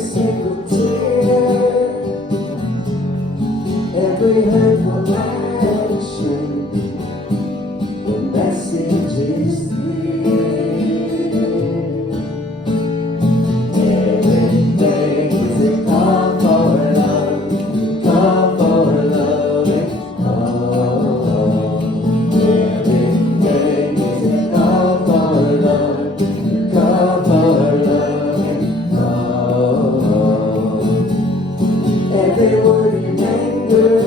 single tear, every hurtful action, the message is clear. Everything is a call for love, call for love and call. Everything is a call for love, call for love and call. Every word in anger,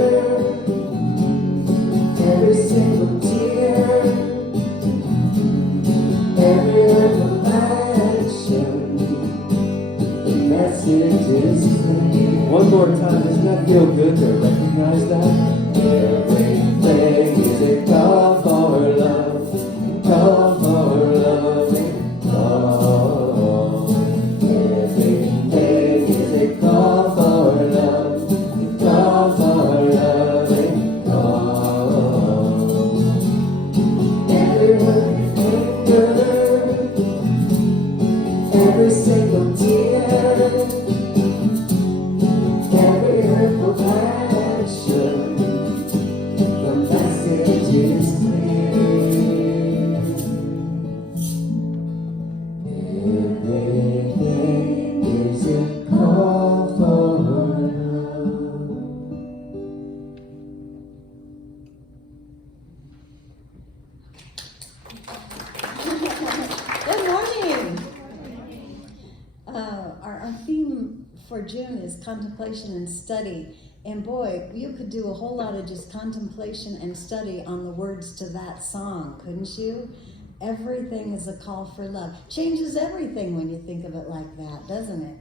every single tear, every hurtful action, the message is clear. One more time, doesn't that feel good to recognize that? Everything is a call for love, call for love and call. Everything is a call for love, call for love and call. Everyone anger, every single tear, every hurtful action, the message is clear. Everything is a call for love. Good morning. Our theme for June is contemplation and study. And boy, you could do a whole lot of just contemplation and study on the words to that song, couldn't you? Everything is a call for love. Changes everything when you think of it like that, doesn't it?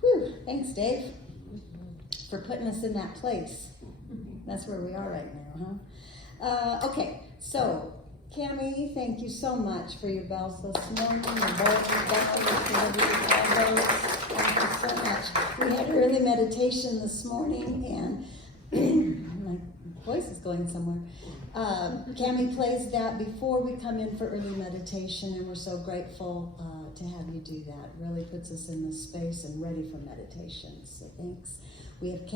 Whew. Thanks, Dave, for putting us in that place. That's where we are right now, huh? Okay, so Cammie, thank you so much for your bells this morning. Your bowls, your decorations, whatever you call those. Thank you so much. We had early meditation this morning, and my voice is going somewhere. Cammie plays that before we come in for early meditation, and we're so grateful to have you do that. Really puts us in this space and ready for meditation. So thanks. We have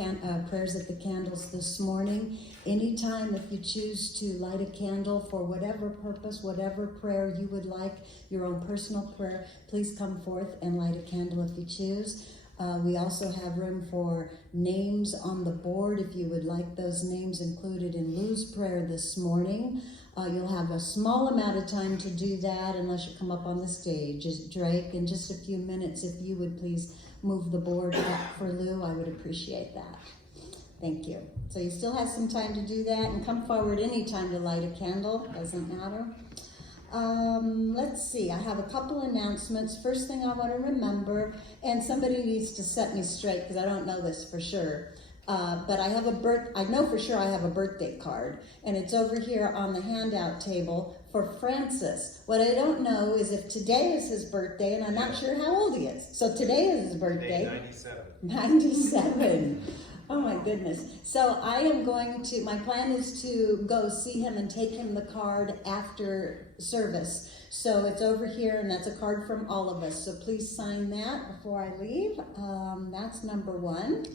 prayers at the candles this morning. Anytime if you choose to light a candle for whatever purpose, whatever prayer you would like, your own personal prayer, please come forth and light a candle if you choose. We also have room for names on the board if you would like those names included in Lou's prayer this morning. You'll have a small amount of time to do that unless you come up on the stage. Drake, in just a few minutes, if you would please move the board up for Lou, I would appreciate that. Thank you. So you still have some time to do that, and come forward anytime to light a candle, doesn't matter. Let's see, I have a couple announcements. First thing I want to remember, and somebody needs to set me straight because I don't know this for sure, but I know for sure I have a birthday card, and it's over here on the handout table for Francis. What I don't know is if today is his birthday, and I'm not sure how old he is. So today is his birthday. 97. 97. Oh my goodness. So I am going to, my plan is to go see him and take him the card after service. So it's over here, and that's a card from all of us. So please sign that before I leave. That's number one.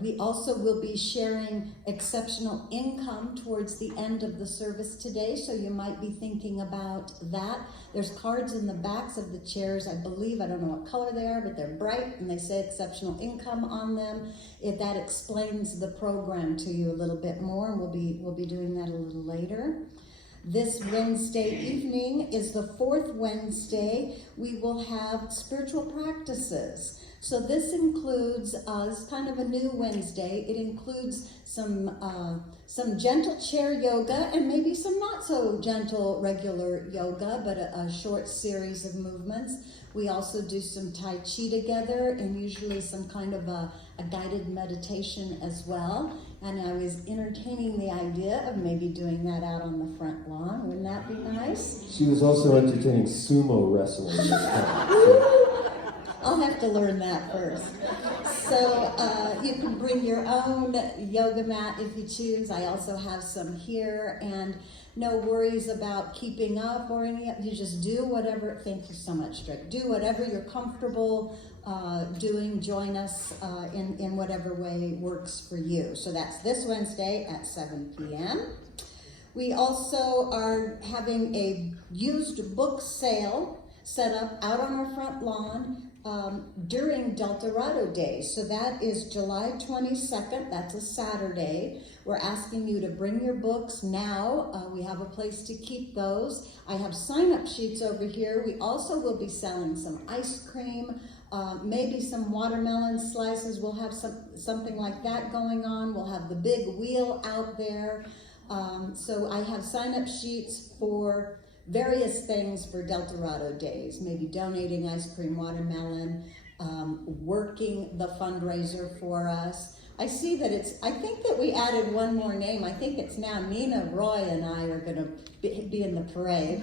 We also will be sharing exceptional income towards the end of the service today, so you might be thinking about that. There's cards in the backs of the chairs, I believe. I don't know what color they are, but they're bright, and they say exceptional income on them. If that explains the program to you a little bit more, and we'll be doing that a little later. This Wednesday evening is the fourth Wednesday. We will have spiritual practices. So this includes, it's kind of a new Wednesday. It includes some gentle chair yoga and maybe some not so gentle regular yoga, but a short series of movements. We also do some Tai Chi together, and usually some kind of a guided meditation as well. And I was entertaining the idea of maybe doing that out on the front lawn. Wouldn't that be nice? She was also entertaining sumo wrestling this time. I'll have to learn that first. So you can bring your own yoga mat if you choose. I also have some here, and no worries about keeping up or any. You just do whatever. Thank you so much, Strick. Do whatever you're comfortable doing. Join us in whatever way works for you. So that's this Wednesday at 7 p.m. We also are having a used book sale set up out on our front lawn during Deltorado Days. So that is July 22nd. That's a Saturday. We're asking you to bring your books now. We have a place to keep those. I have sign-up sheets over here. We also will be selling some ice cream, maybe some watermelon slices. We'll have something like that going on. We'll have the big wheel out there. So I have sign-up sheets for various things for Deltorado Days, maybe donating ice cream, watermelon, working the fundraiser for us. I see that I think that we added one more name. I think it's now Nina, Roy, and I are going to be in the parade.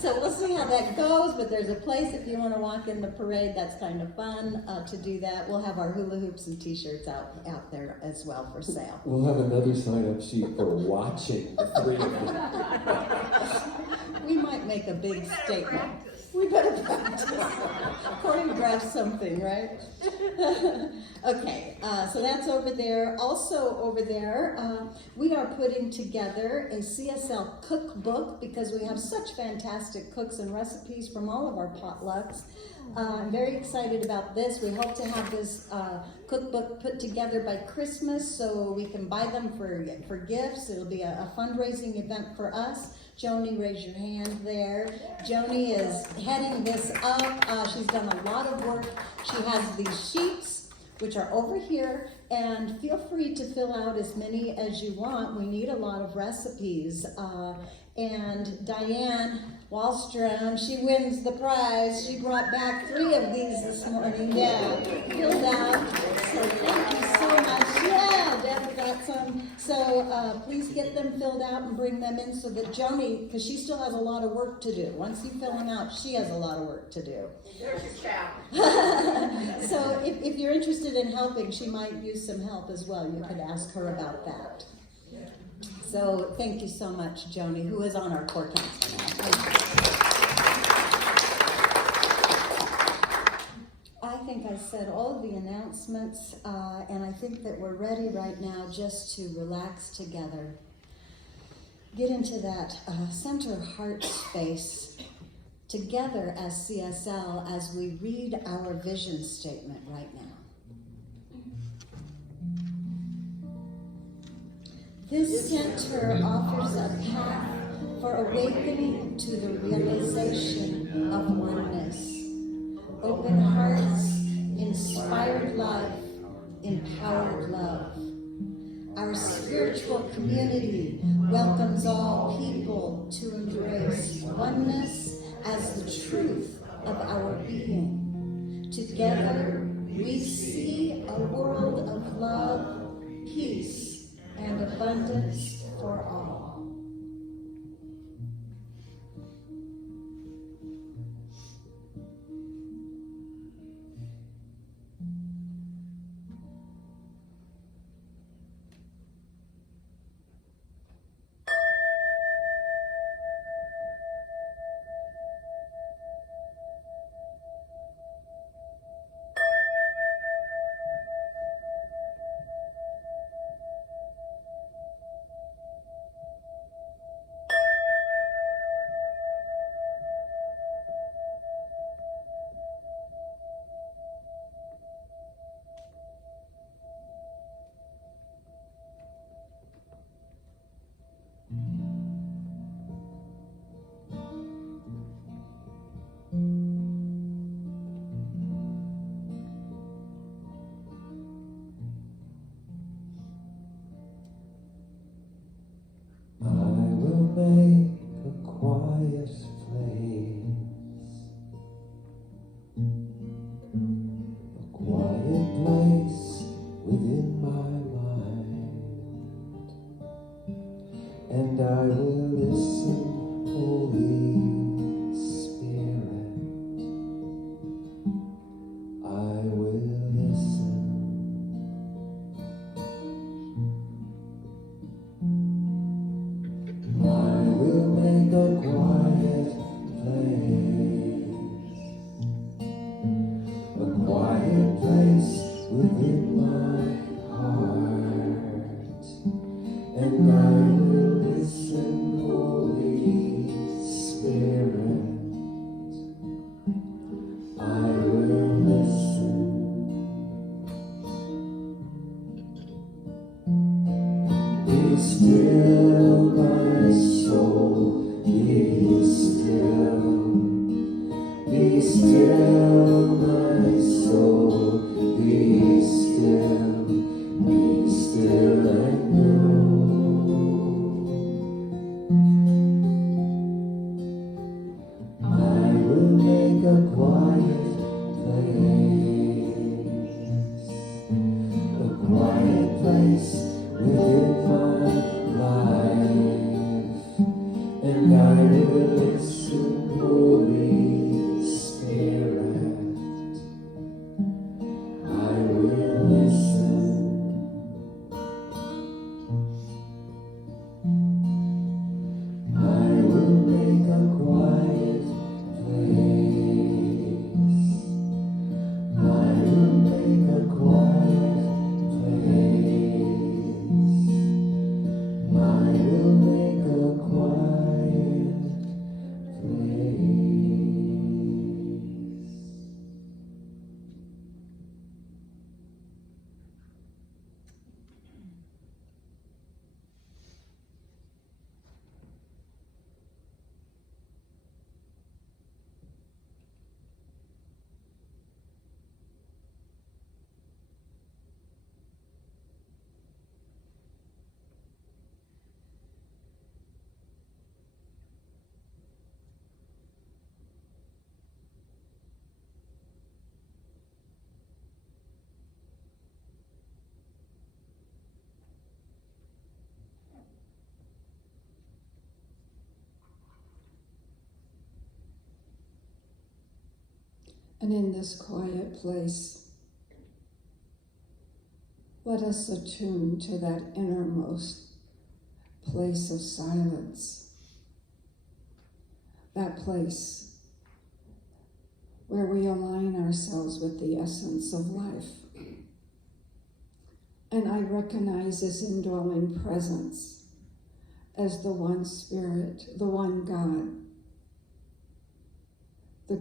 So we'll see how that goes, but there's a place if you want to walk in the parade. That's kind of fun to do that. We'll have our hula hoops and t-shirts out there as well for sale. We'll have another sign-up sheet for watching the three of you. We might make a big statement. We better practice. Choreograph something, right? Okay, so that's over there. Also over there, we are putting together a CSL cookbook because we have such fantastic cooks and recipes from all of our potlucks. I'm very excited about this. We hope to have this cookbook put together by Christmas so we can buy them for gifts. It'll be a fundraising event for us. Joni, raise your hand there. Joni is heading this up. She's done a lot of work. She has these sheets, which are over here, and feel free to fill out as many as you want. We need a lot of recipes. And Diane Wallstrom, she wins the prize. She brought back 3 of these this morning. Yeah, filled out. So thank you so much. Yeah, Deb got some. So please get them filled out and bring them in so that Joni, because she still has a lot of work to do. Once you fill them out, she has a lot of work to do. There's your challenge. So if you're interested in helping, she might use some help as well. You could ask her about that. So thank you so much, Joni, who is on our core council now. Thank you. I think I said all of the announcements, and I think that we're ready right now just to relax together. Get into that center heart space together as CSL as we read our vision statement right now. This center offers a path for awakening to the realization of oneness. Open hearts, inspired love, empowered love. Our spiritual community welcomes all people to embrace oneness as the truth of our being. Together, we see a world of love, peace, and abundance for all. Be still, my soul, be still and know. I will make a quiet place within my life, and I will listen, Holy Spirit. I will listen. I will make a quiet place. I will make a quiet place. I will make a quiet place. And in this quiet place, let us attune to that innermost place of silence, that place where we align ourselves with the essence of life. And I recognize this indwelling presence as the one Spirit, the one God, the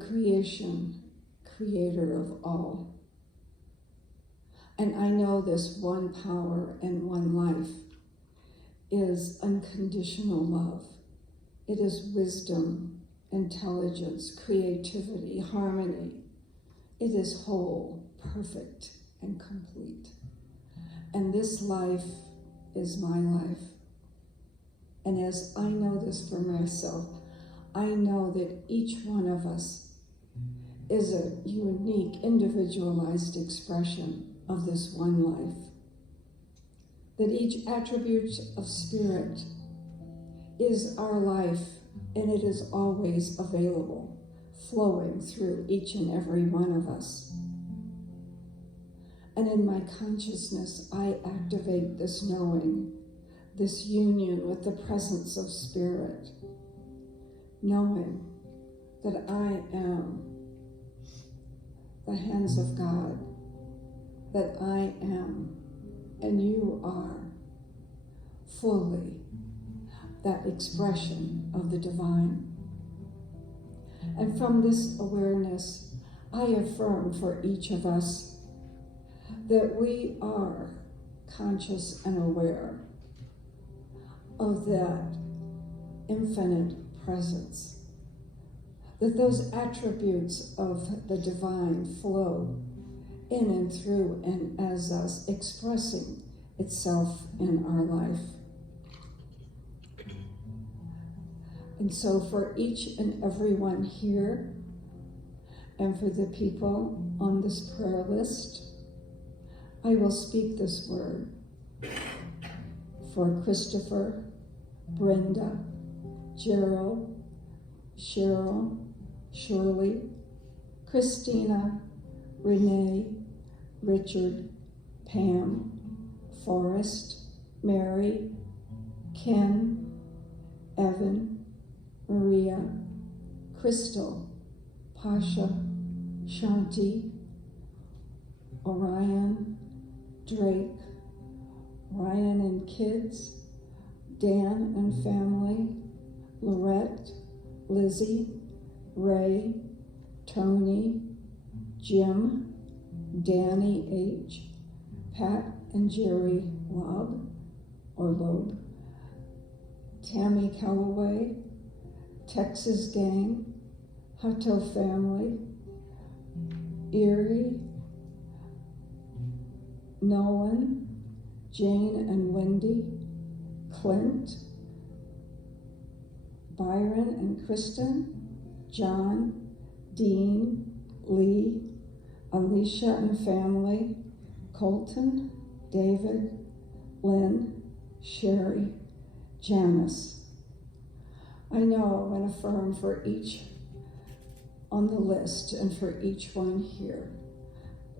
creator of all. And I know this one power and one life is unconditional love. It is wisdom, intelligence, creativity, harmony. It is whole, perfect, and complete. And this life is my life. And as I know this for myself, I know that each one of us is a unique, individualized expression of this one life. That each attribute of Spirit is our life, and it is always available, flowing through each and every one of us. And in my consciousness, I activate this knowing, this union with the presence of Spirit, knowing that I am the hands of God, that I am, and you are, fully that expression of the divine. And from this awareness, I affirm for each of us that we are conscious and aware of that infinite presence, that those attributes of the divine flow in and through and as us, expressing itself in our life. And so for each and every one here, and for the people on this prayer list, I will speak this word for Christopher, Brenda, Gerald, Cheryl, Shirley, Christina, Renee, Richard, Pam, Forrest, Mary, Ken, Evan, Maria, Crystal, Pasha, Shanti, Orion, Drake, Ryan and kids, Dan and family, Lorette, Lizzie, Ray, Tony, Jim, Danny H., Pat and Jerry Loeb, Tammy Calloway, Texas Gang, Hutto family, Erie, Nolan, Jane and Wendy, Clint, Byron and Kristen, John, Dean, Lee, Alicia and family, Colton, David, Lynn, Sherry, Janice. I know and affirm for each on the list and for each one here,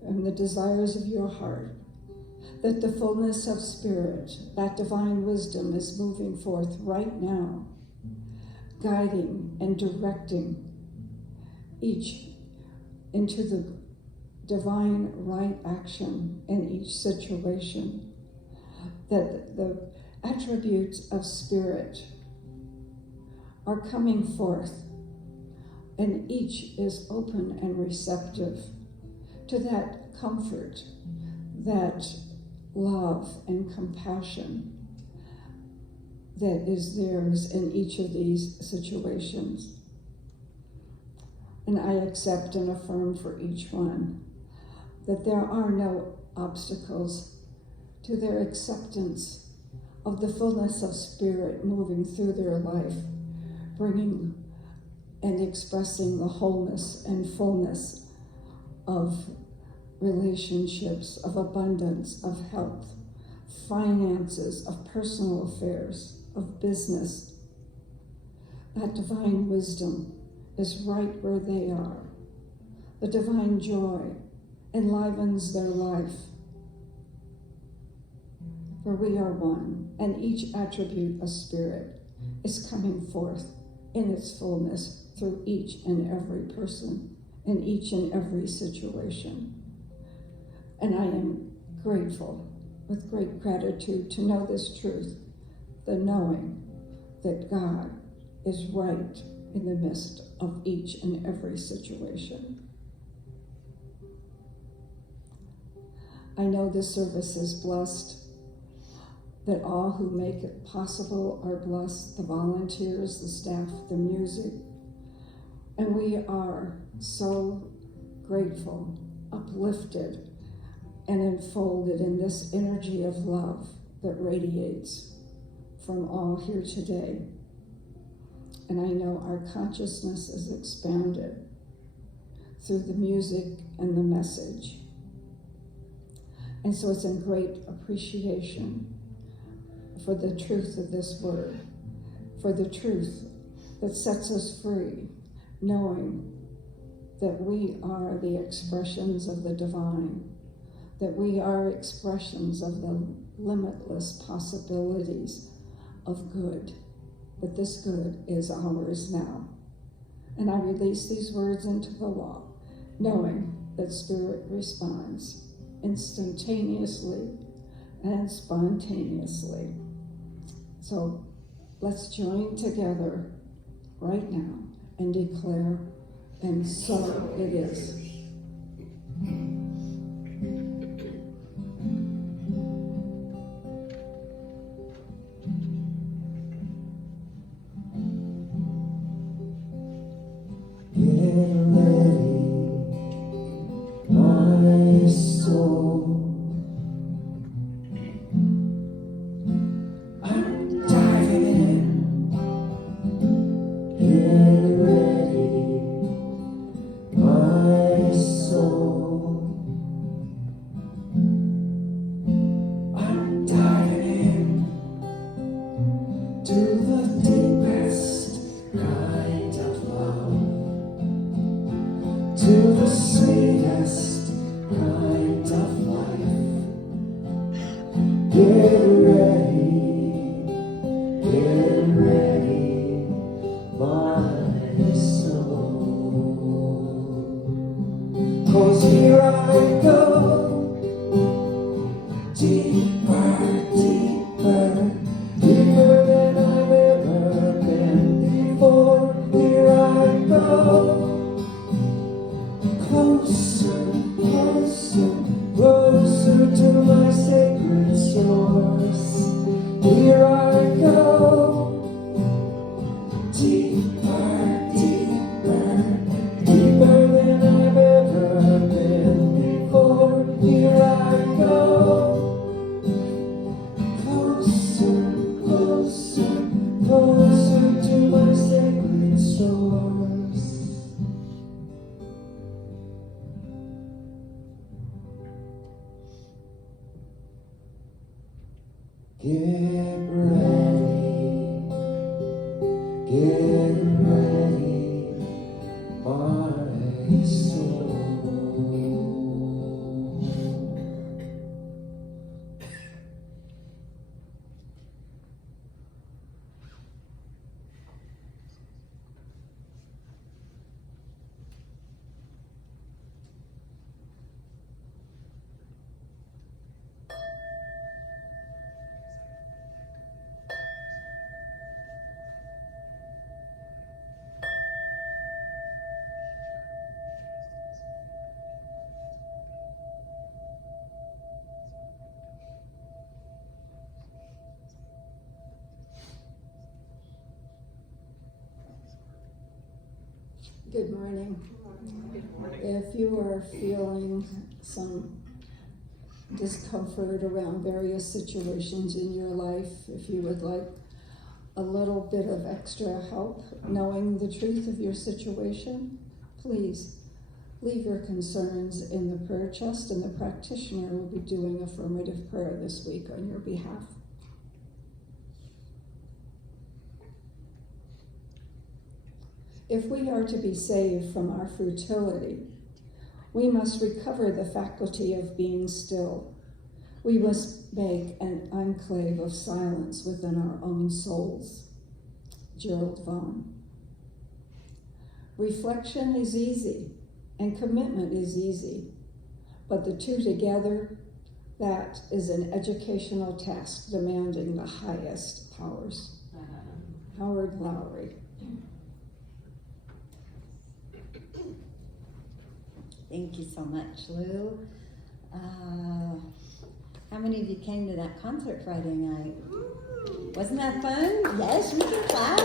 and the desires of your heart, that the fullness of spirit, that divine wisdom is moving forth right now, guiding and directing each into the divine right action in each situation, that the attributes of spirit are coming forth, and each is open and receptive to that comfort, that love and compassion that is theirs in each of these situations. And I accept and affirm for each one that there are no obstacles to their acceptance of the fullness of spirit moving through their life, bringing and expressing the wholeness and fullness of relationships, of abundance, of health, finances, of personal affairs, of business. That divine wisdom is right where they are. The divine joy enlivens their life. For we are one, and each attribute of spirit is coming forth in its fullness through each and every person, in each and every situation. And I am grateful, with great gratitude, to know this truth, the knowing that God is right in the midst of each and every situation. I know this service is blessed, that all who make it possible are blessed, the volunteers, the staff, the music. And we are so grateful, uplifted, and enfolded in this energy of love that radiates from all here today. And I know our consciousness is expanded through the music and the message. And so it's in great appreciation for the truth of this word, for the truth that sets us free, knowing that we are the expressions of the divine, that we are expressions of the limitless possibilities of good, that this good is ours now. And I release these words into the law, knowing that spirit responds instantaneously and spontaneously. So let's join together right now and declare, and so it is. Deeper, deeper. my soul. Good morning. If you are feeling some discomfort around various situations in your life, if you would like a little bit of extra help knowing the truth of your situation, please leave your concerns in the prayer chest, and the practitioner will be doing affirmative prayer this week on your behalf. If we are to be saved from our futility, we must recover the faculty of being still. We must make an enclave of silence within our own souls. Gerald Vaughan. Reflection is easy, and commitment is easy, but the two together, that is an educational task demanding the highest powers. Howard Lowry. Thank you so much, Lou. How many of you came to that concert Friday night? Wasn't that fun? Yes, we can clap.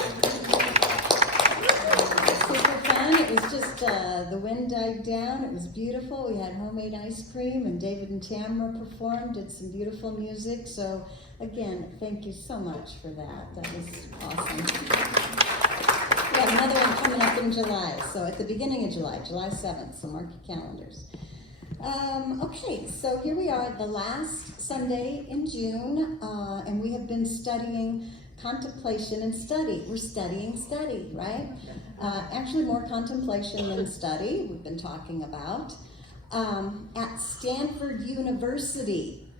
Super fun. It was just, the wind died down. It was beautiful. We had homemade ice cream, and David and Tamara performed, did some beautiful music. So again, thank you so much for that. That was awesome. We have another one coming up in July, so at the beginning of July 7th, so mark your calendars. Okay, so here we are, the last Sunday in June, and we have been studying contemplation and study. We're studying study, right? Actually more contemplation than study, we've been talking about. At Stanford University,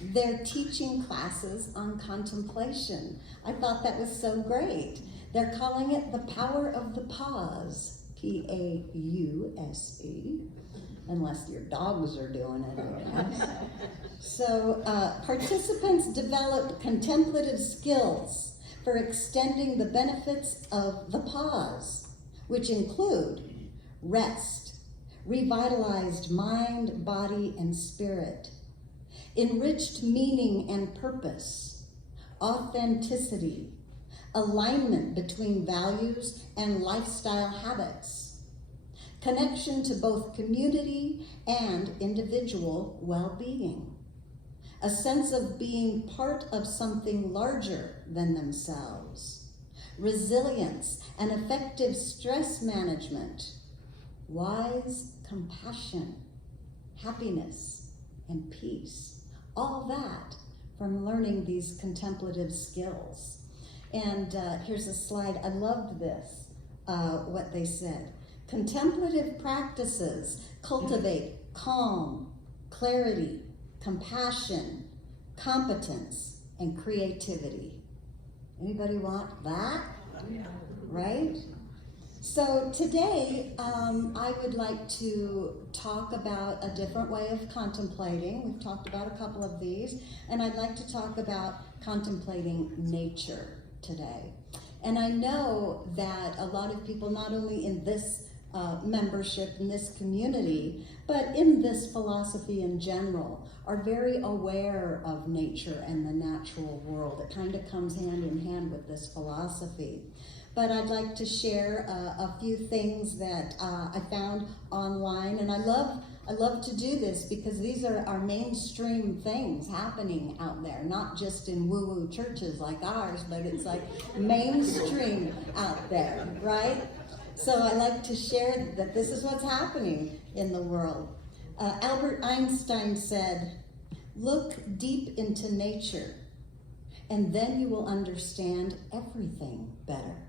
they're teaching classes on contemplation. I thought that was so great. They're calling it the power of the pause, P-A-U-S-E, unless your dogs are doing it, I guess. So participants develop contemplative skills for extending the benefits of the pause, which include rest, revitalized mind, body, and spirit, enriched meaning and purpose, authenticity, alignment between values and lifestyle habits, connection to both community and individual well-being, a sense of being part of something larger than themselves, resilience and effective stress management, wise compassion, happiness, and peace. All that from learning these contemplative skills. And here's a slide. I loved this, what they said. Contemplative practices cultivate calm, clarity, compassion, competence, and creativity. Anybody want that? Right? So today, I would like to talk about a different way of contemplating. We've talked about a couple of these, and I'd like to talk about contemplating nature today. And I know that a lot of people, not only in this membership, in this community, but in this philosophy in general, are very aware of nature and the natural world. It kind of comes hand in hand with this philosophy. But I'd like to share a few things that I found online, and I love to do this because these are our mainstream things happening out there, not just in woo-woo churches like ours, but it's like mainstream out there, right? So I like to share that this is what's happening in the world. Albert Einstein said, "Look deep into nature, and then you will understand everything better."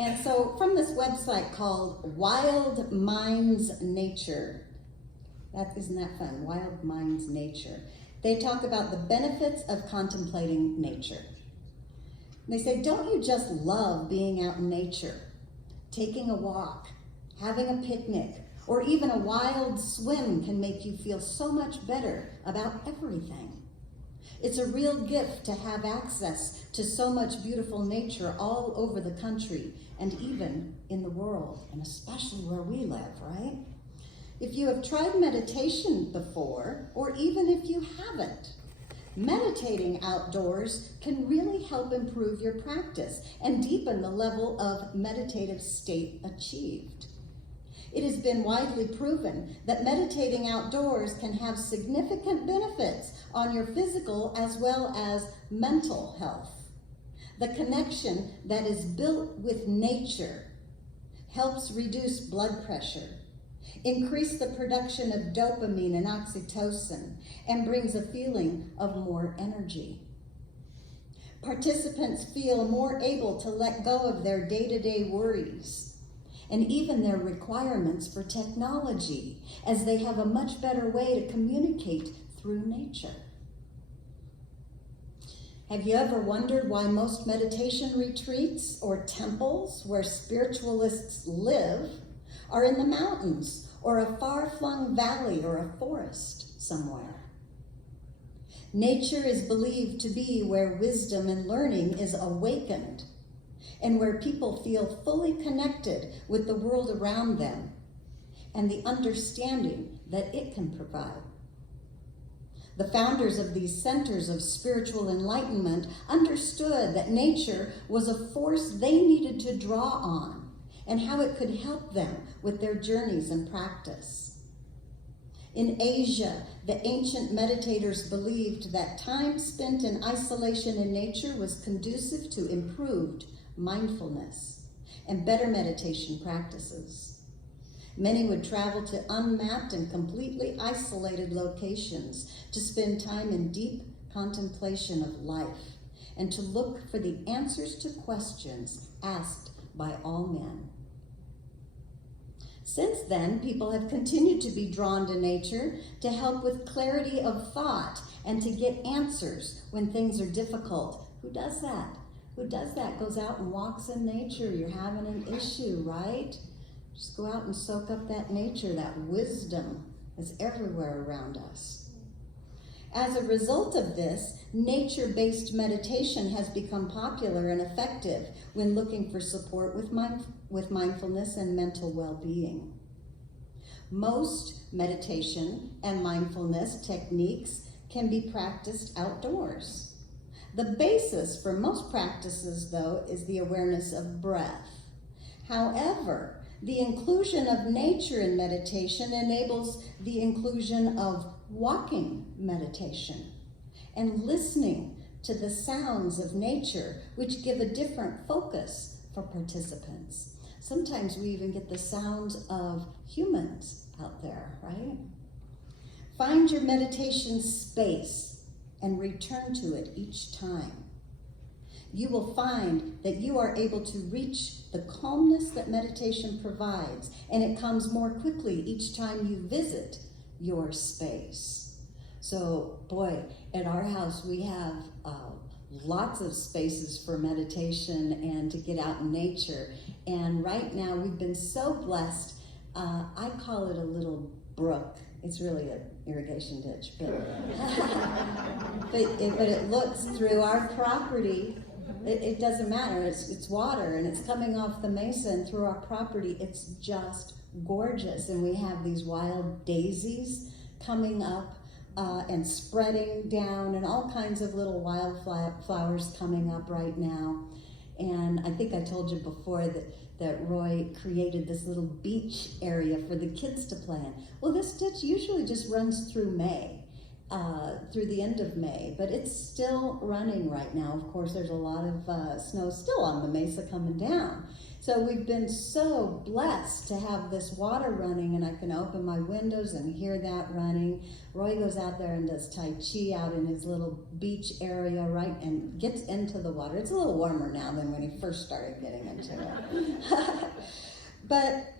And so from this website called Wild Minds Nature, isn't that fun? Wild Minds Nature. They talk about the benefits of contemplating nature. They say, don't you just love being out in nature? Taking a walk, having a picnic, or even a wild swim can make you feel so much better about everything. It's a real gift to have access to so much beautiful nature all over the country and even in the world, and especially where we live, right? If you have tried meditation before, or even if you haven't, meditating outdoors can really help improve your practice and deepen the level of meditative state achieved. It has been widely proven that meditating outdoors can have significant benefits on your physical as well as mental health. The connection that is built with nature helps reduce blood pressure, increase the production of dopamine and oxytocin, and brings a feeling of more energy. Participants feel more able to let go of their day-to-day worries and even their requirements for technology, as they have a much better way to communicate through nature. Have you ever wondered why most meditation retreats or temples where spiritualists live are in the mountains or a far-flung valley or a forest somewhere? Nature is believed to be where wisdom and learning is awakened and where people feel fully connected with the world around them and the understanding that it can provide. The founders of these centers of spiritual enlightenment understood that nature was a force they needed to draw on and how it could help them with their journeys and practice. In Asia, the ancient meditators believed that time spent in isolation in nature was conducive to improved mindfulness and better meditation practices. Many would travel to unmapped and completely isolated locations to spend time in deep contemplation of life and to look for the answers to questions asked by all men. Since then, people have continued to be drawn to nature to help with clarity of thought and to get answers when things are difficult. Who does that? Who does that? Goes out and walks in nature. You're having an issue, right? Just go out and soak up that nature, that wisdom is everywhere around us. As a result of this, nature-based meditation has become popular and effective when looking for support with mindfulness and mental well-being. Most meditation and mindfulness techniques can be practiced outdoors. The basis for most practices, though, is the awareness of breath. However, the inclusion of nature in meditation enables the inclusion of walking meditation and listening to the sounds of nature, which give a different focus for participants. Sometimes we even get the sounds of humans out there, right? Find your meditation space and return to it each time. You will find that you are able to reach the calmness that meditation provides, and it comes more quickly each time you visit your space. So, boy, at our house we have lots of spaces for meditation and to get out in nature. And right now we've been so blessed. I call it a little brook. It's really an irrigation ditch, but but it looks through our property. It doesn't matter. It's water and it's coming off the mesa and through our property. It's just gorgeous, and we have these wild daisies coming up and spreading down, and all kinds of little wild flowers coming up right now. And I think I told you before that Roy created this little beach area for the kids to play in. Well, this ditch usually just runs through May, through the end of May, but it's still running right now. Of course, there's a lot of snow still on the mesa coming down. So we've been so blessed to have this water running, and I can open my windows and hear that running. Roy goes out there and does Tai Chi out in his little beach area, right, and gets into the water. It's a little warmer now than when he first started getting into it. But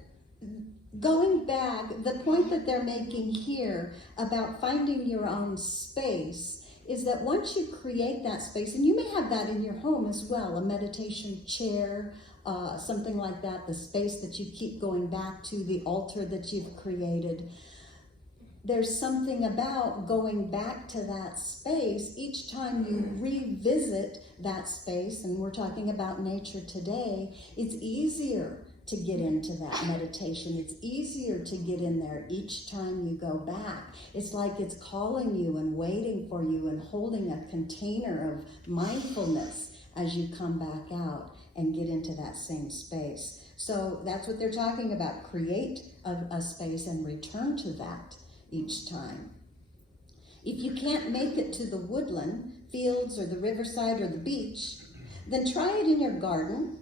going back, the point that they're making here about finding your own space is that once you create that space, and you may have that in your home as well, a meditation chair, something like that, the space that you keep going back to, the altar that you've created. There's something about going back to that space each time you revisit that space, and we're talking about nature today. It's easier to get into that meditation. It's easier to get in there each time you go back. It's like it's calling you and waiting for you and holding a container of mindfulness as you come back out and get into that same space. So that's what they're talking about. Create a space and return to that each time. If you can't make it to the woodland, fields, or the riverside or the beach, then try it in your garden,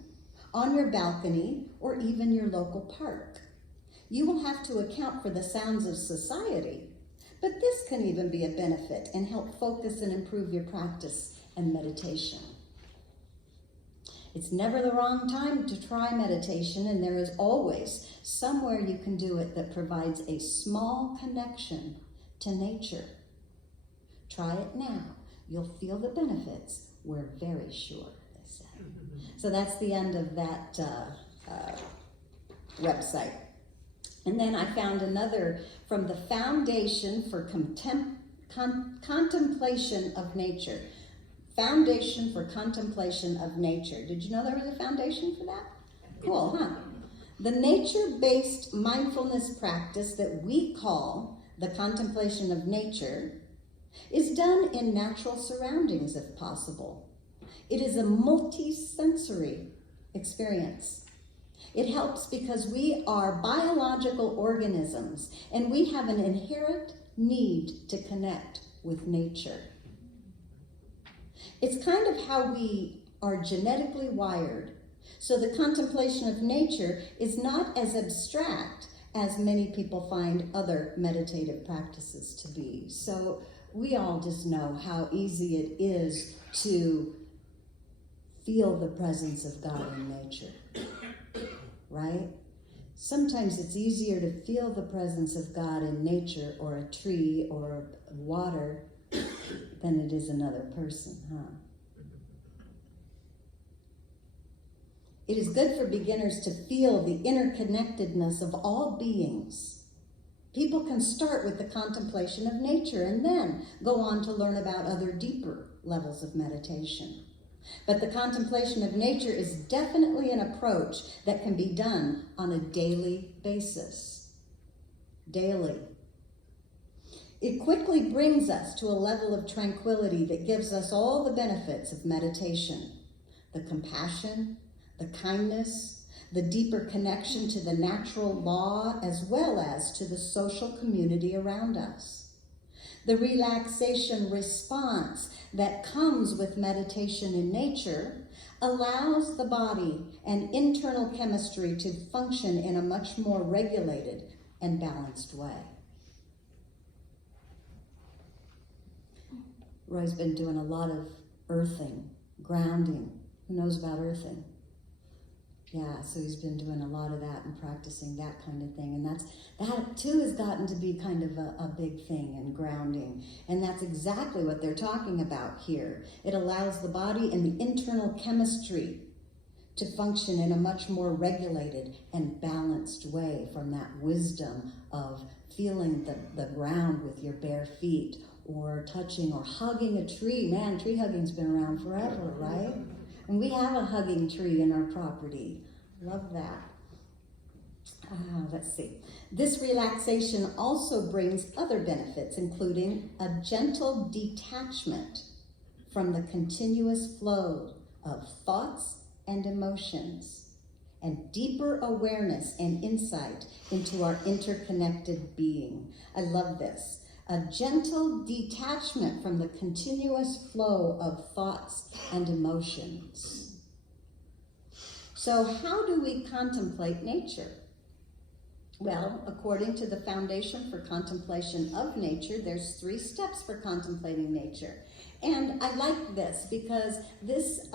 on your balcony, or even your local park. You will have to account for the sounds of society, but this can even be a benefit and help focus and improve your practice and meditation. It's never the wrong time to try meditation, and there is always somewhere you can do it that provides a small connection to nature. Try it now. You'll feel the benefits. We're very sure, they said. So that's the end of that website. And then I found another from the Foundation for Contemplation of Nature. Foundation for Contemplation of Nature. Did you know there was a foundation for that? Cool, huh? The nature-based mindfulness practice that we call the contemplation of nature is done in natural surroundings if possible. It is a multi-sensory experience. It helps because we are biological organisms and we have an inherent need to connect with nature. It's kind of how we are genetically wired. So the contemplation of nature is not as abstract as many people find other meditative practices to be. So we all just know how easy it is to feel the presence of God in nature, right? Sometimes it's easier to feel the presence of God in nature or a tree or water than it is another person, huh? It is good for beginners to feel the interconnectedness of all beings. People can start with the contemplation of nature and then go on to learn about other deeper levels of meditation. But the contemplation of nature is definitely an approach that can be done on a daily basis. Daily. It quickly brings us to a level of tranquility that gives us all the benefits of meditation. The compassion, the kindness, the deeper connection to the natural law as well as to the social community around us. The relaxation response that comes with meditation in nature allows the body and internal chemistry to function in a much more regulated and balanced way. Roy's been doing a lot of earthing, grounding. Who knows about earthing? Yeah, so he's been doing a lot of that and practicing that kind of thing. And that too has gotten to be kind of a big thing, and grounding. And that's exactly what they're talking about here. It allows the body and the internal chemistry to function in a much more regulated and balanced way, from that wisdom of feeling the ground with your bare feet, or touching or hugging a tree. Man, tree hugging's been around forever, right? And we have a hugging tree in our property. Love that. Let's see. This relaxation also brings other benefits, including a gentle detachment from the continuous flow of thoughts and emotions, and deeper awareness and insight into our interconnected being. I love this. A gentle detachment from the continuous flow of thoughts and emotions. So how do we contemplate nature? Well, according to the Foundation for Contemplation of Nature, there's 3 steps for contemplating nature. And I like this because this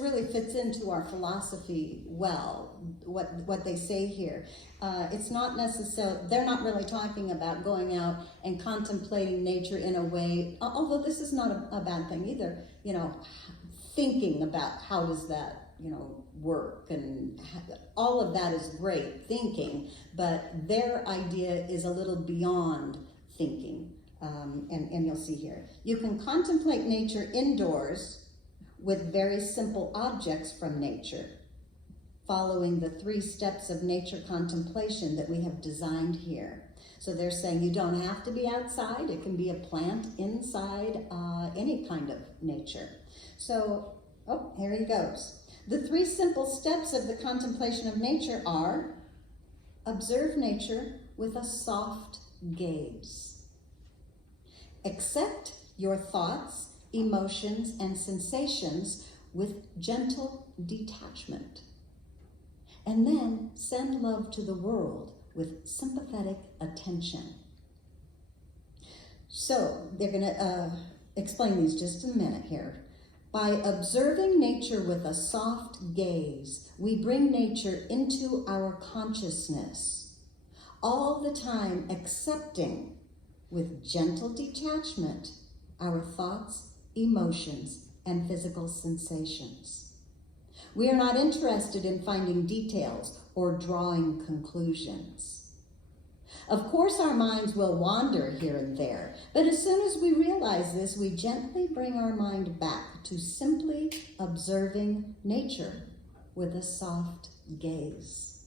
really fits into our philosophy well, what they say here. It's not necessarily, they're not really talking about going out and contemplating nature in a way, although this is not a bad thing either, you know, thinking about how does that, you know, work, and all of that is great thinking, but their idea is a little beyond thinking. And you'll see here. You can contemplate nature indoors with very simple objects from nature, following the 3 steps of nature contemplation that we have designed here. So they're saying you don't have to be outside. It can be a plant inside any kind of nature. So, oh, here he goes. The 3 simple steps of the contemplation of nature are: observe nature with a soft gaze. Accept your thoughts, emotions, and sensations with gentle detachment. And then send love to the world with sympathetic attention. So they're going to explain these just in a minute here. By observing nature with a soft gaze, we bring nature into our consciousness, all the time accepting with gentle detachment our thoughts, emotions, and physical sensations. We are not interested in finding details or drawing conclusions. Of course, our minds will wander here and there, but as soon as we realize this, we gently bring our mind back to simply observing nature with a soft gaze.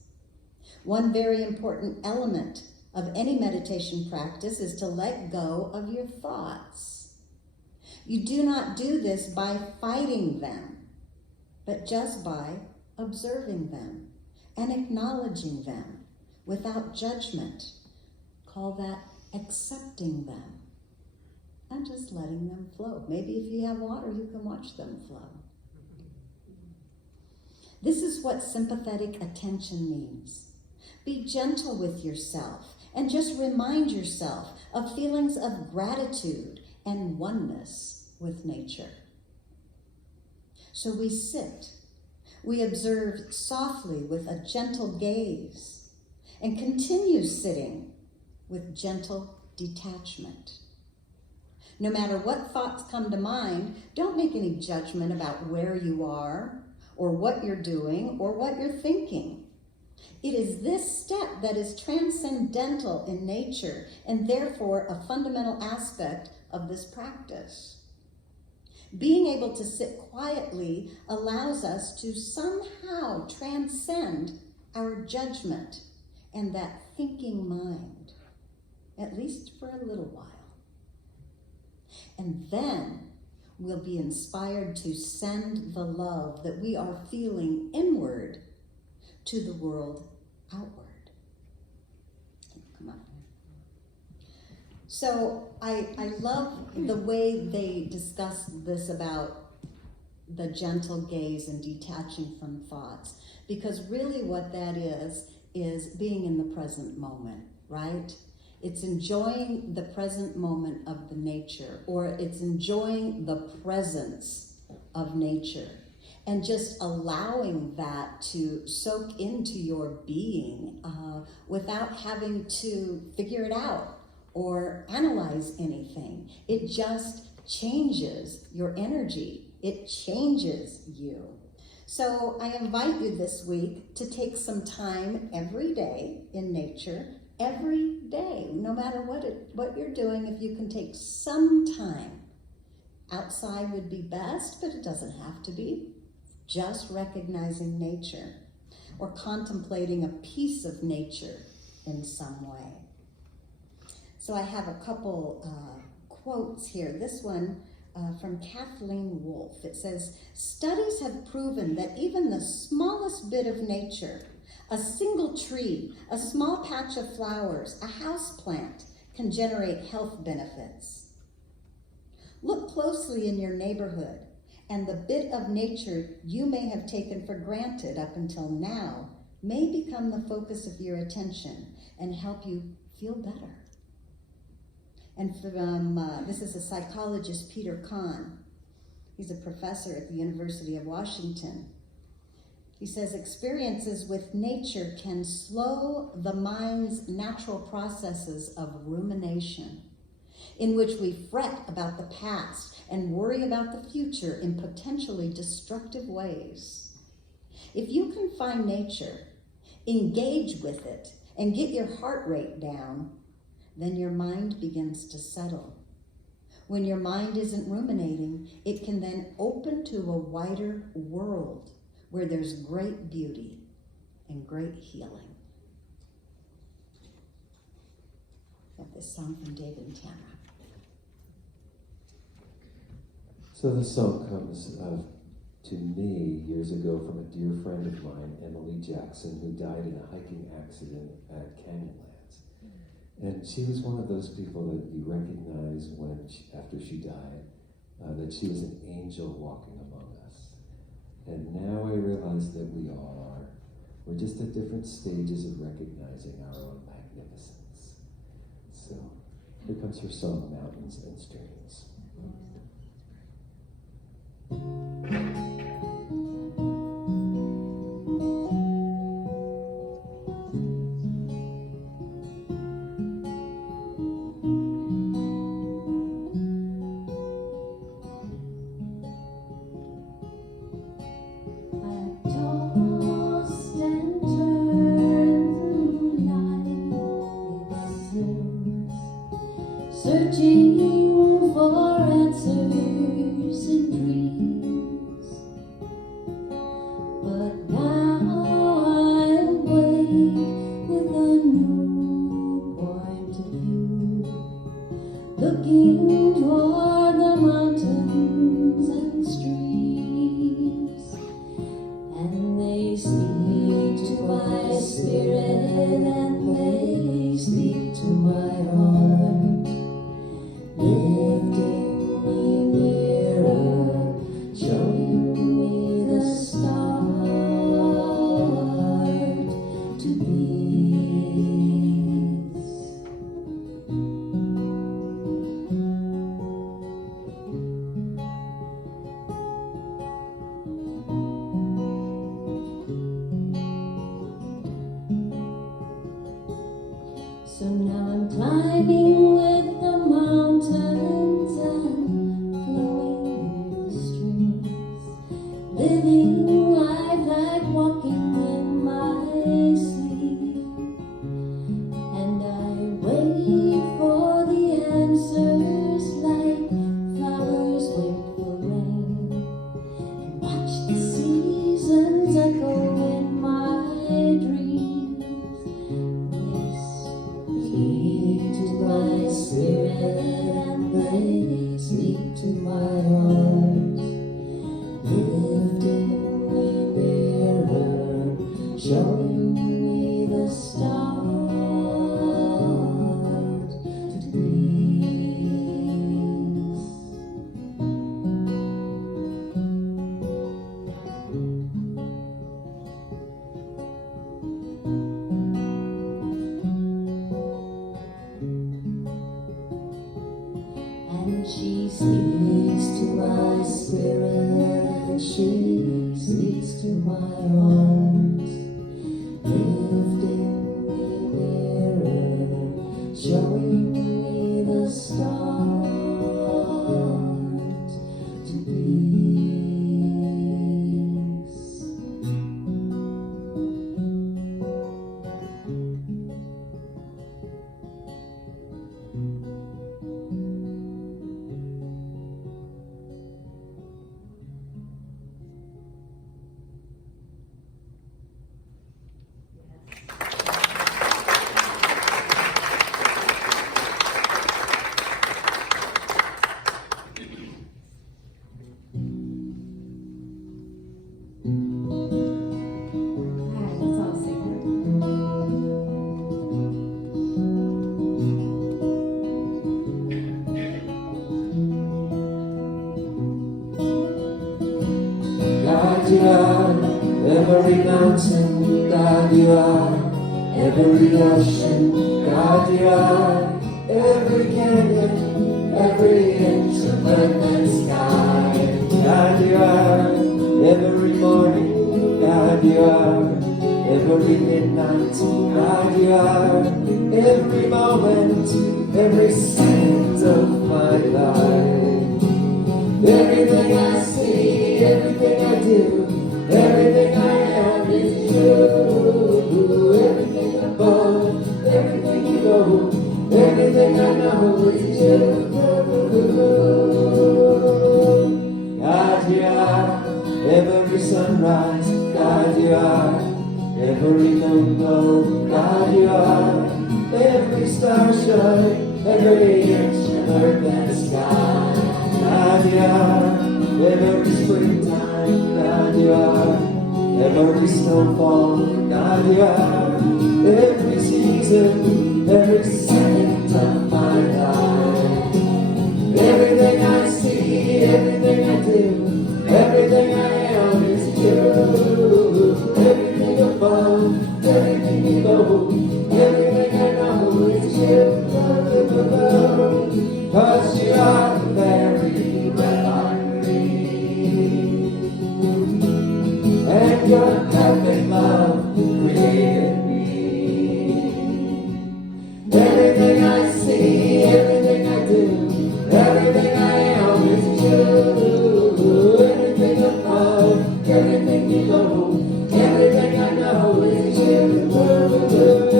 One very important element of any meditation practice is to let go of your thoughts. You do not do this by fighting them, but just by observing them and acknowledging them without judgment. Call that accepting them and just letting them flow. Maybe if you have water, you can watch them flow. This is what sympathetic attention means. Be gentle with yourself and just remind yourself of feelings of gratitude and oneness with nature. So we sit, we observe softly with a gentle gaze, and continue sitting with gentle detachment. No matter what thoughts come to mind, don't make any judgment about where you are, or what you're doing, or what you're thinking. It is this step that is transcendental in nature, and therefore a fundamental aspect of this practice. Being able to sit quietly allows us to somehow transcend our judgment and that thinking mind, at least for a little while. And then we'll be inspired to send the love that we are feeling inward to the world outward. Come on. So I love the way they discuss this about the gentle gaze and detaching from thoughts, because really what that is being in the present moment, right? It's enjoying the present moment of the nature, or it's enjoying the presence of nature, and just allowing that to soak into your being without having to figure it out or analyze anything. It just changes your energy. It changes you. So I invite you this week to take some time every day in nature. Every day, no matter what you're doing, if you can take some time. Outside would be best, but it doesn't have to be. Just recognizing nature or contemplating a piece of nature in some way. So I have a couple quotes here. This one from Kathleen Wolfe. It says, "Studies have proven that even the smallest bit of nature, a single tree, a small patch of flowers, a house plant, can generate health benefits. Look closely in your neighborhood And the bit of nature you may have taken for granted up until now may become the focus of your attention and help you feel better. And from, this is a psychologist, Peter Kahn. He's a professor at the University of Washington. He says experiences with nature can slow the mind's natural processes of rumination, in which we fret about the past and worry about the future in potentially destructive ways. If you can find nature, engage with it, and get your heart rate down, then your mind begins to settle. When your mind isn't ruminating, it can then open to a wider world where there's great beauty and great healing. I have this song from David and Tamara. So this song comes to me years ago from a dear friend of mine, Emily Jackson, who died in a hiking accident at Canyonlands. And she was one of those people that you recognize when, after she died, that she was an angel walking among us. And now I realize that we all are. We're just at different stages of recognizing our own magnificence. So here comes her song, Mountains and Streams. Searching for answers in dreams, but now I awake with a new point of view, looking toward the mountains and streams, and they speak to my spirit and they speak to my heart. Lifting me nearer, showing me the start to peace. So now I'm climbing with the mountains and flowing streams, living life like walking in my sleep. And I wait for the answers like flowers wait for rain, and watch the seasons echo in my dreams. Speak to my spirit and they speak to my heart, lifting me nearer, showing me the start to peace. And she speaks to my spirit and she speaks to my heart, lifting me nearer, showing me the start to peace. mountain, God, you are. Every ocean, God, you are. Every canyon, every inch of earth and sky, God, you are. Every morning, God, you are. Every midnight, God, you are. Every moment, every second of my life. Everything I see, everything I do, everything I am is you. Everything above, everything below, everything I know is you. God, you are. Every sunrise, God, you are. Every moon glow, God, you are. Every star shine, every inch of earth and sky, God, you are. Every springtime, God, you are. Every snowfall, God, you are. Every season, every second of my life. Everything I see, everything I do, everything I am is you. Everything above, everything below, everything I know is you. 'Cause you are the very breath I breathe, and your perfect love created me. Everything I see, everything I do, everything I am is you. Everything above, everything below, everything I know is you.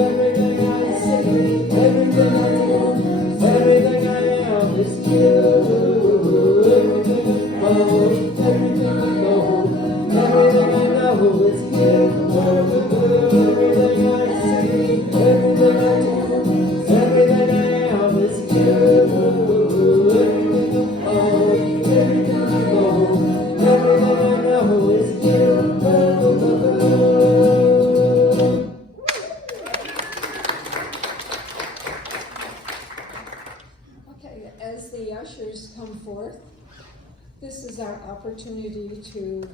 Everything I see, everything I do, everything I am is you. Everything above, everything below, everything I know is you. Everything I see, everything I do, everything I am is you. Everything above, everything below, everything I know is you. Okay, as the ushers come forth, this is our opportunity to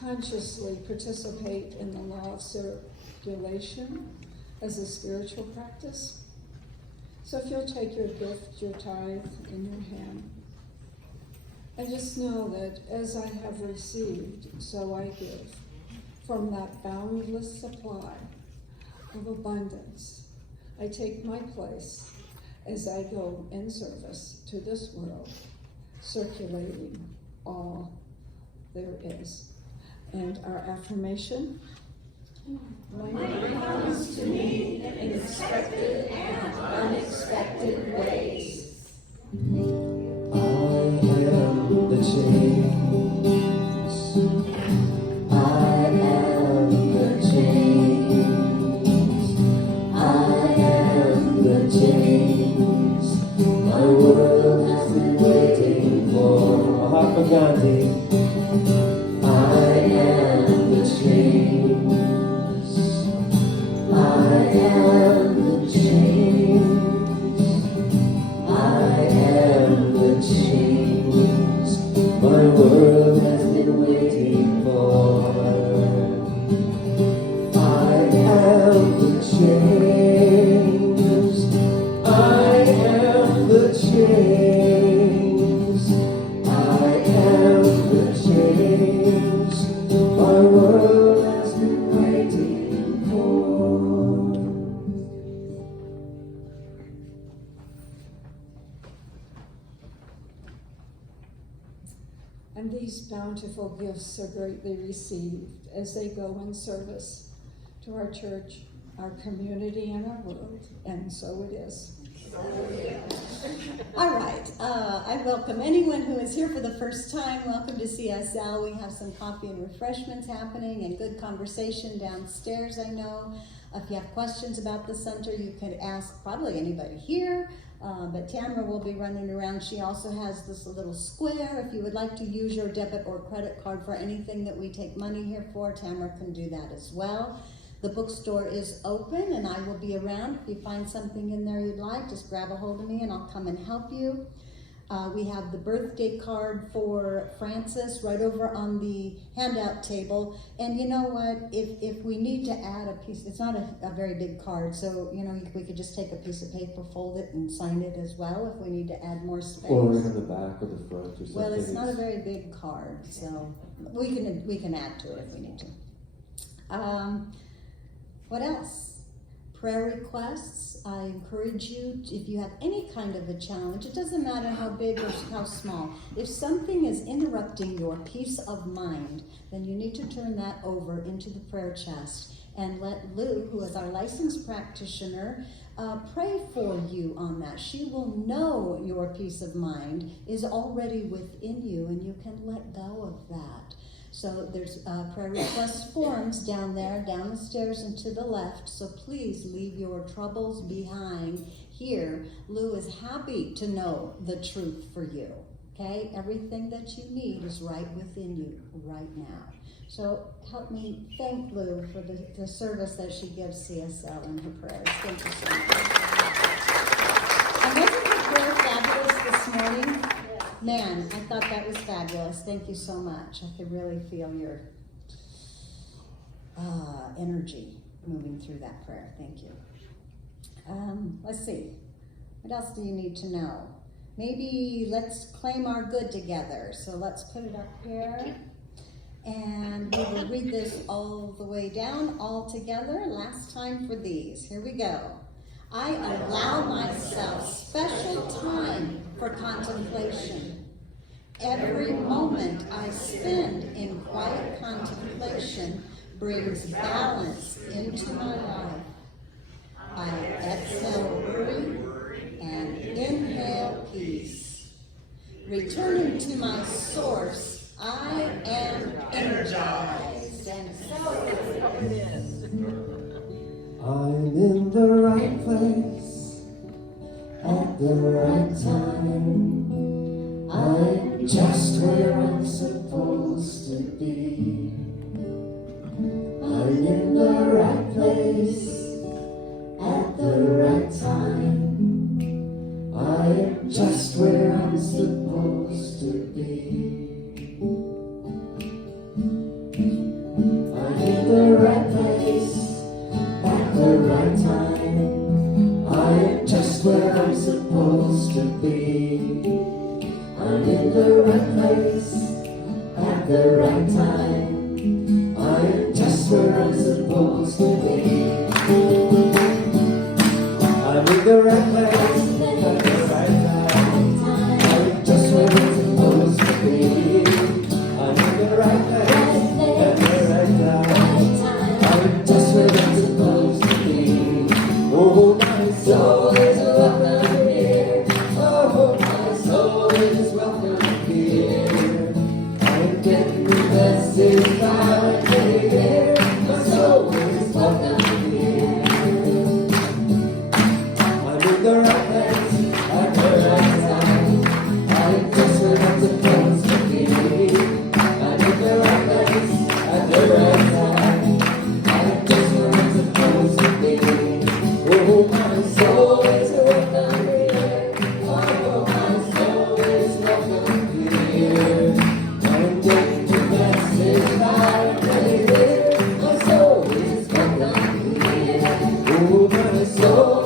consciously participate in the law of circulation as a spiritual practice. So if you'll take your gift, your tithe in your hand, and just know that as I have received, so I give from that boundless supply of abundance. I take my place as I go in service to this world, circulating all there is. And our affirmation, Light comes to me in expected and unexpected ways. I am the change. I am the change. I am the change. My world has been waiting for. Mahatma Gandhi. I am the change. I am the change. I am the change my world has been waiting for. I am the change. I am the change. I am the change my world has been waiting for. and these bountiful gifts are greatly received as they go in service to our church, our community, and our world, and so it is. All right, I welcome anyone who is here for the first time. Welcome to CSL. We have some coffee and refreshments happening and good conversation downstairs, I know. If you have questions about the center, you could ask probably anybody here, but Tamara will be running around. She also has this little square. If you would like to use your debit or credit card for anything that we take money here for, Tamara can do that as well. The bookstore is open and I will be around. If you find something in there you'd like, just grab a hold of me and I'll come and help you. We have the birthday card for Francis right over on the handout table. And you know what? If we need to add a piece, it's not a very big card, so you know we could just take a piece of paper, fold it, and sign it as well if we need to add more space. Or in the back or the front or something. Well, it's not a very big card, so we can add to it if we need to. What else? Prayer requests. I encourage you, if you have any kind of a challenge, it doesn't matter how big or how small. If something is interrupting your peace of mind, then you need to turn that over into the prayer chest and let Lou, who is our licensed practitioner, pray for you on that. She will know your peace of mind is already within you, and you can let go of that. So there's prayer request forms down there, down the stairs and to the left. So please leave your troubles behind here. Lou is happy to know the truth for you. Okay? Everything that you need is right within you right now. So help me thank Lou for the service that she gives CSL in her prayers. Thank you so much. And wasn't her prayer fabulous this morning? Man, I thought that was fabulous. Thank you so much. I could really feel your energy moving through that prayer. Thank you. Let's see. What else do you need to know? Maybe let's claim our good together. So let's put it up here. And we will read this all the way down, all together. Last time for these. Here we go. I allow myself special time for contemplation. Every moment I spend in quiet contemplation brings balance into my life. I exhale worry and inhale peace. Returning to my source, I am energized. And so it is. I'm in the right place at the right time. I'm just where I'm supposed to be. I'm in the right place at the right time. I'm just where I'm supposed to be. I'm in the right place at the right time. I am just where I'm supposed to be. I'm in the right place at the right time. I am just where I'm supposed to be. I'm in the right place at the right time. I am just where I'm supposed to be. I'm in the right place at the right time. I am just where I'm supposed to be. Oh, my soul is welcome here. Oh, my soul is welcome here. I'm getting the message loud and clear. My soul is welcome here. I'm in the right place at the right time. I'm just where I'm supposed to be. I'm in the right place at the right time. I'm just where I'm supposed to be. Oh, my soul is welcome here. Oh, my soul is welcome here. I'm getting the message loud and clear. My soul is welcome here. Oh, my soul